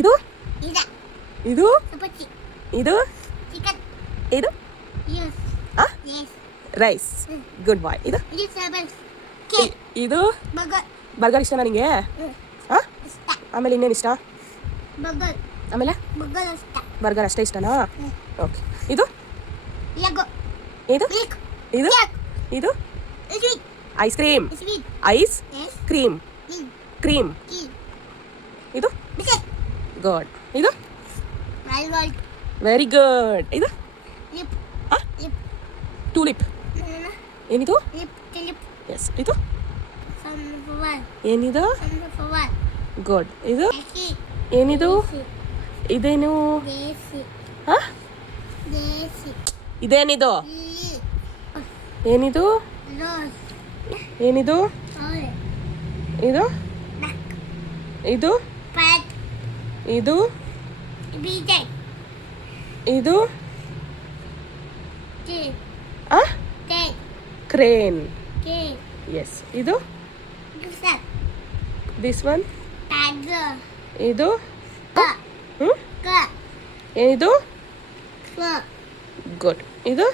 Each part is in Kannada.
ಇದು Ida. ಇದು Chapati. ಇದು Chicken. ಇದು Yes. ಆ Yes. ರೈಸ್. ಗುಡ್ ಬಾಯ್. ಇದು This sabers. Cake. ಇದು Burger. ಬರ್ಗರ್ ಇಷ್ಟನಾ ನಿಂಗೆ? ಹಾಂ, Ista. ಆಮೇಲೆ ಇನ್ನೇನು ಇಷ್ಟ? Burger. ಆಮೇಲೆ Burger ista. ಬರ್ಗರ್ ಅಷ್ಟೇ ಇಷ್ಟನಾ? ಓಕೆ. ಇದು Lego. ಇದು Milk. ಇದು Cake. ಇದು Sweet. Ice cream. Sweet. Ice Yes. Cream. Milk. Cream. Tea. ಇದು Biscuit. ಗುಡ್. ಇದು Malwalt. Very good. ಇದು Lip. ಆ Lip. ಟೂಲಿಪ್. Banana. ಏನಿದು? Lip. Lip. ಎಸ್. ಇದು Sunflower. ಏನಿದು? Sunflower. ಗುಡ್. ಇದು Daisy. ಏನಿದು? ಇದೇನು? Daisy. ಹಾಂ, Daisy. ಇದೇನಿದು? Lily. ಏನಿದು? Rose. ಏನಿದು? Orange. ಇದು Black. ಇದು Pad. ಇದು Beetle. ಇದು Tea. ಆ Tea. ಕ್ರೇನ್. Tea. ಎಸ್. ಇದು Gusap. This one. Tiger. ಇದು Cat. ಹ್ಞೂ Cat. ಏನಿದು? Frog. ಗುಡ್. ಇದು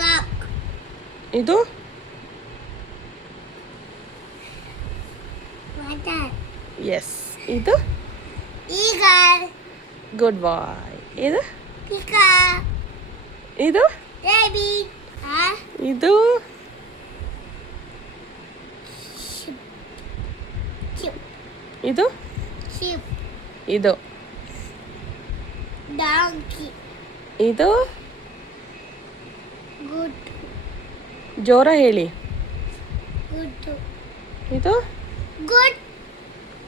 Cock. ಇದು Water. ಎಸ್. ಇದು Eagle. ಗುಡ್ ಬಾಯ್. ಇದು Peacock. ಇದು Baby. Huh? ಇದು Sheep. Sheep. ಇದು Sheep. ಇದು Donkey. ಇದು Good. ಜೋರ ಹೇಳಿ. Good. ಇದು Good.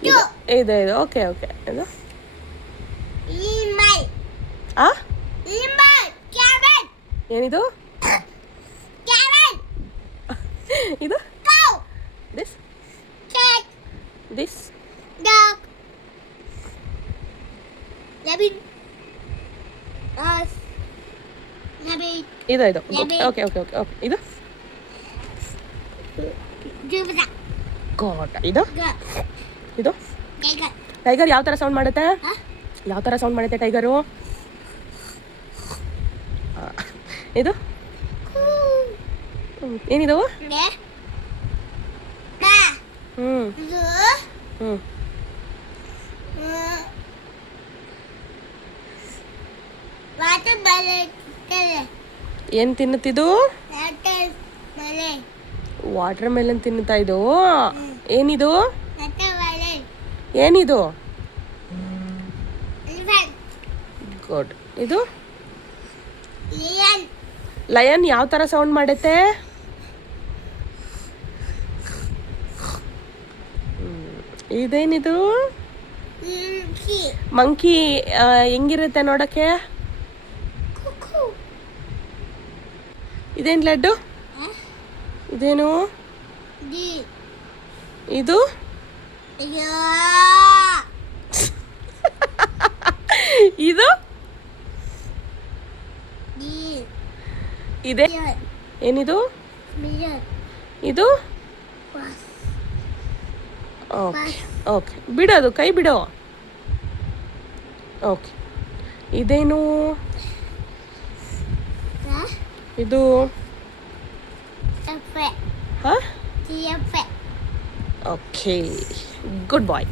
ಇದು ಇದು ಇದು ಓಕೆ ಓಕೆ. ಇದು Lemon. ಆ Lemon. Carrot. ಏನಿದು? Carrot. ಇದು Cow. This Cat. This Dog. Rabbit. Horse. Rabbit. ಇದು ಇದು Rabbit. Okay okay okay okay. ಇದು Zebra. ಗಾಡ್. ಇದು Girl. ಇದು Tiger. ಟೈಗರ್ ಯಾವ ಥರ ಸೌಂಡ್ ಮಾಡುತ್ತೆ? Huh? ಯಾವ ಥರ ಸೌಂಡ್ ಮಾಡುತ್ತೆ ಟೈಗರು? ಇದು ಏನಿದು? Ne. Ka. ಹ್ಞೂ Zu. ಹ್ಞೂ Watermelon. ಏನು ತಿನ್ನುತ್ತಿದ್ದು? Watermelon. ವಾಟರ್ ಮೆಲನ್ ತಿನ್ನುತ್ತಾ ಇದು? ಏನಿದು? Watermelon. ಏನಿದು? Elephant. ಗುಡ್. ಇದು Lion. ಲಯನ್ ಯಾವ ಥರ ಸೌಂಡ್ ಮಾಡುತ್ತೆ? ಇದೇನಿದು? Monkey. ಮಂಕಿ ಹೆಂಗಿರುತ್ತೆ ನೋಡೋಕ್ಕೆ? Cuckoo. ಇದೇನು ಲಡ್ಡು? Huh? ಇದೇನು? D. ಇದು Yeah. ಇದು D. ಇದೆ Million. ಏನಿದು? Million. ಇದು Was. Okay okay. ಬಿಡೋದು, ಕೈ ಬಿಡೋ. ಓಕೆ. ಇದೇನು? Huh? ಇದು Elephant. ಹಾಂ Elephant. ಓಕೆ. ಗುಡ್ ಬಾಯ್.